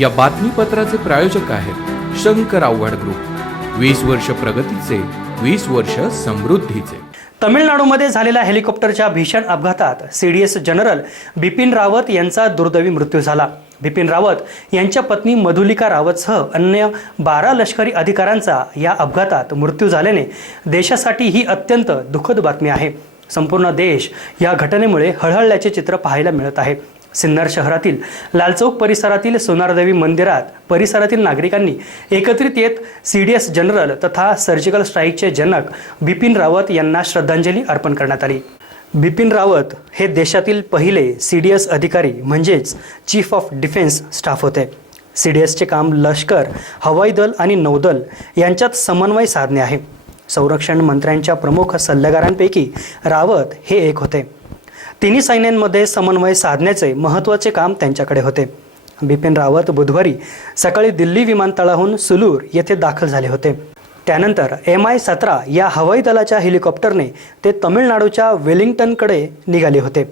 या बातमीपत्राचे प्रायोजक आहेत शंकर आव्हाड ग्रुप. वीस वर्ष प्रगतीचे वीस वर्ष समृद्धीचे. तमिळनाडूमध्ये झालेल्या हेलिकॉप्टरच्या भीषण अपघातात सीडीएस जनरल बिपिन रावत यांचा दुर्दैवी मृत्यू झाला. बिपिन रावत यांच्या पत्नी मधुलिका रावतसह अन्य बारा लष्करी अधिकाऱ्यांचा या अपघातात मृत्यू झाल्याने देशासाठी ही अत्यंत दुःखद बातमी आहे. संपूर्ण देश या घटनेमुळे हळहळल्याचे चित्र पाहायला मिळत आहे. सिन्नर शहरातील लालचौक परिसरातील सोनारदेवी मंदिरात परिसरातील नागरिकांनी एकत्रित येत सी डी एस जनरल तथा सर्जिकल स्ट्राईकचे जनक बिपिन रावत यांना श्रद्धांजली अर्पण करण्यात आली. बिपिन रावत हे देशातील पहिले सी डी एस अधिकारी म्हणजेच चीफ ऑफ डिफेन्स स्टाफ होते. सी डी एसचे काम लष्कर हवाई दल आणि नौदल यांच्यात समन्वय साधणे आहे. संरक्षण मंत्र्यांच्या प्रमुख सल्लागारांपैकी रावत हे एक होते. तिन्ही सैन्यांमध्ये समन्वय साधण्याचे महत्त्वाचे काम त्यांच्याकडे होते. बिपिन रावत बुधवारी सकाळी दिल्ली विमानतळाहून सुलूर येथे दाखल झाले होते. त्यानंतर एम आय सतरा या हवाई दलाच्या हेलिकॉप्टरने ते तमिळनाडूच्या वेलिंग्टनकडे निघाले होते.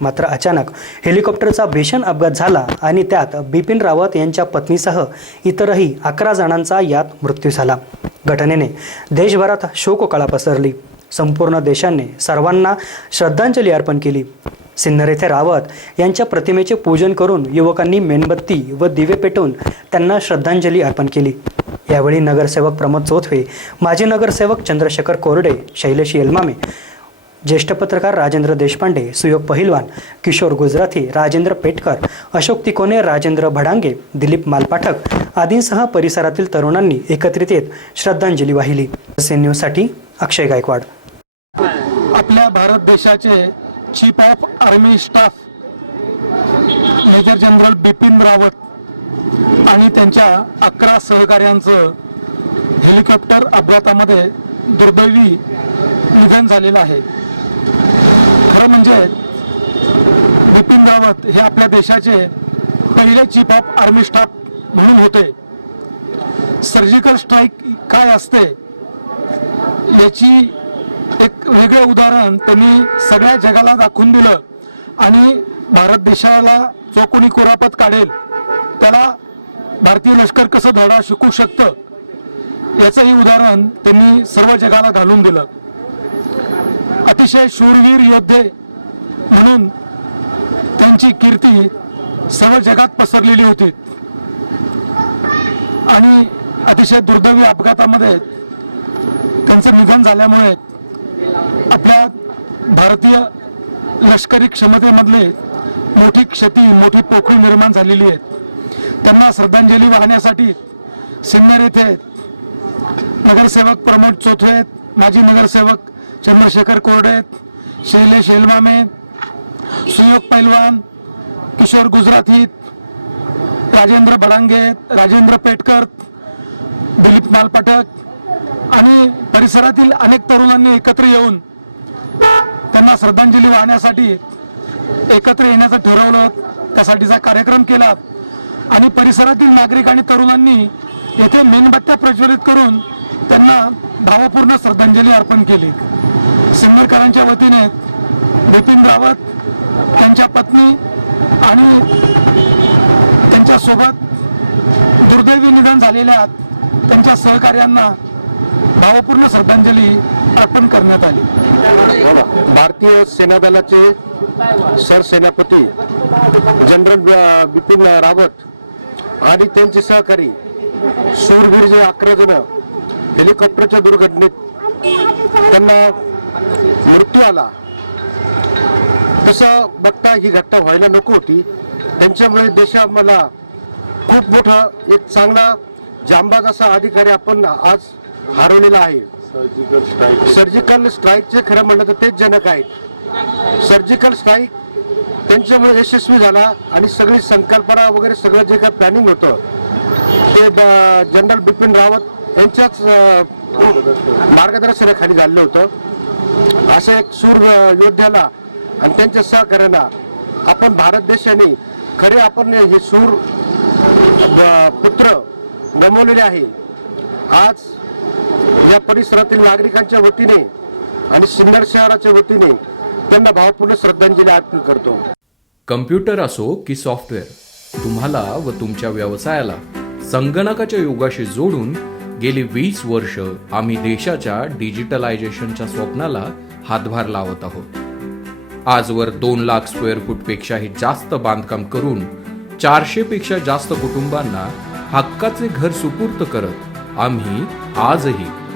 मात्र अचानक हेलिकॉप्टरचा भीषण अपघात झाला आणि त्यात बिपिन रावत यांच्या पत्नीसह इतरही अकरा जणांचा यात मृत्यू झाला. घटनेने देशभरात शोककळा पसरली. संपूर्ण देशाने सर्वांना श्रद्धांजली अर्पण केली. सिन्नर येथे रावत यांच्या प्रतिमेचे पूजन करून युवकांनी मेणबत्ती व दिवे पेटवून त्यांना श्रद्धांजली अर्पण केली. यावेळी नगरसेवक प्रमोद चौथवे माजी नगरसेवक चंद्रशेखर कोरडे शैलेश येलमामे ज्येष्ठ पत्रकार राजेंद्र देशपांडे सुयोग पहिलवान किशोर गुजराथी राजेंद्र पेटकर अशोक तिकोने राजेंद्र भडांगे दिलीप मालपाठक आदींसह परिसरातील तरुणांनी एकत्रित येत श्रद्धांजली वाहिली. न्यूजसाठी अक्षय गायकवाड. आपल्या भारत देशाचे chief of army staff major general Bipin Rawat आणि त्यांच्या अकरा सहकाऱ्यांचं हेलिकॉप्टर अपघातामध्ये दुर्दैवी निधन झालेलं आहे. खरं म्हणजे बिपिन रावत हे आपल्या देशाचे पहिले चीफ ऑफ आर्मी स्टाफ म्हणून होते. सर्जिकल स्ट्राईक काय असते याची एक वेगळं उदाहरण त्यांनी सगळ्या जगाला दाखवून दिलं. आणि भारत देशाला जो कोणी कुरापत काढेल त्याला भारतीय लष्कर कसं धडा शिकू शकतं याचंही उदाहरण त्यांनी सर्व जगाला घालून दिलं. अतिशय शूरवीर योद्धे म्हणून त्यांची कीर्ती सर्व जगात पसरलेली होती. आणि अतिशय दुर्दैवी अपघातामध्ये त्यांचं निधन झाल्यामुळे आपल्या भारतीय लष्करी क्षमतेमधले मोठी क्षती मोठी पोकळी निर्माण झालेली आहे. त्यांना श्रद्धांजली वाहण्यासाठी सिन्नर येथे नगरसेवक प्रमोद चोथवे आहेत माजी नगरसेवक चंद्रशेखर कोरडे आहेत शैलेश हेलमामे सुयोग पैलवान किशोर गुजराथी राजेंद्र बडांगे राजेंद्र पेटकर दिलीप मालपाठक आणि परिसरातील अनेक तरुणांनी एकत्र येऊन त्यांना श्रद्धांजली वाहण्यासाठी एकत्र येण्याचं ठरवलं. त्यासाठीचा कार्यक्रम केला. आणि परिसरातील नागरिक आणि तरुणांनी येथे मेणबत्त्या प्रज्वलित करून त्यांना भावपूर्ण श्रद्धांजली अर्पण केली. सिन्नरकरांच्या वतीने बिपिन रावत त्यांच्या पत्नी आणि त्यांच्यासोबत दुर्दैवी निधन झालेल्या त्यांच्या सहकार्यांना भावपूर्ण श्रद्धांजली अर्पण करण्यात आली. भारतीय सेना दलाचे सरसेनापती जनरल बिपिन रावत आणि त्यांचे सहकारी शूरवीर जे अकरा जण हेलिकॉप्टरच्या दुर्घटनेत त्यांना मृत्यू आला. तसं बघता ही घटना व्हायला नको होती. त्यांच्यामुळे देशाला खूप मोठा एक चांगला जांबाज असा अधिकारी आपण आज हरवलेला आहे. सर्जिकल स्ट्राईकचे खरं म्हणलं तर तेच जनक आहेत. सर्जिकल स्ट्राईक त्यांच्यामुळे यशस्वी झाला आणि सगळी संकल्पना वगैरे सगळं जे काही प्लॅनिंग होतं ते जनरल बिपिन रावत यांच्याच मार्गदर्शनाखाली झालेलं होतं. असं एक अं, योद्ध्याला आणि त्यांच्या सहकार्यांना आपण भारत देशाने खरे आपण हे ब- पुत्र गमावलेले आहे. आज या परिसरातील नागरिकांच्या वतीने आणि सिन्नर शहराच्या वतीने त्यांना भावपूर्ण श्रद्धांजली अर्पण करतो. कम्प्युटर असो की सॉफ्टवेअर तुम्हाला व तुमच्या व्यवसायाला संगणकाच्या युगाशी जोडून गेली वीस वर्ष आम्ही देशाच्या डिजिटलायझेशनच्या स्वप्नाला हातभार लावत आहोत. आजवर दोन लाख स्क्वेअर फूटपेक्षाही जास्त बांधकाम करून चारशे पेक्षा जास्त कुटुंबांना हक्काचे घर सुपूर्त करत आम्ही आजही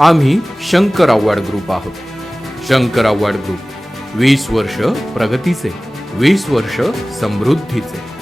आम्ही शंकर आव्हाड ग्रुप आहोत. शंकर आव्हाड ग्रुप वीस वर्ष प्रगतीचे वीस वर्ष समृद्धीचे.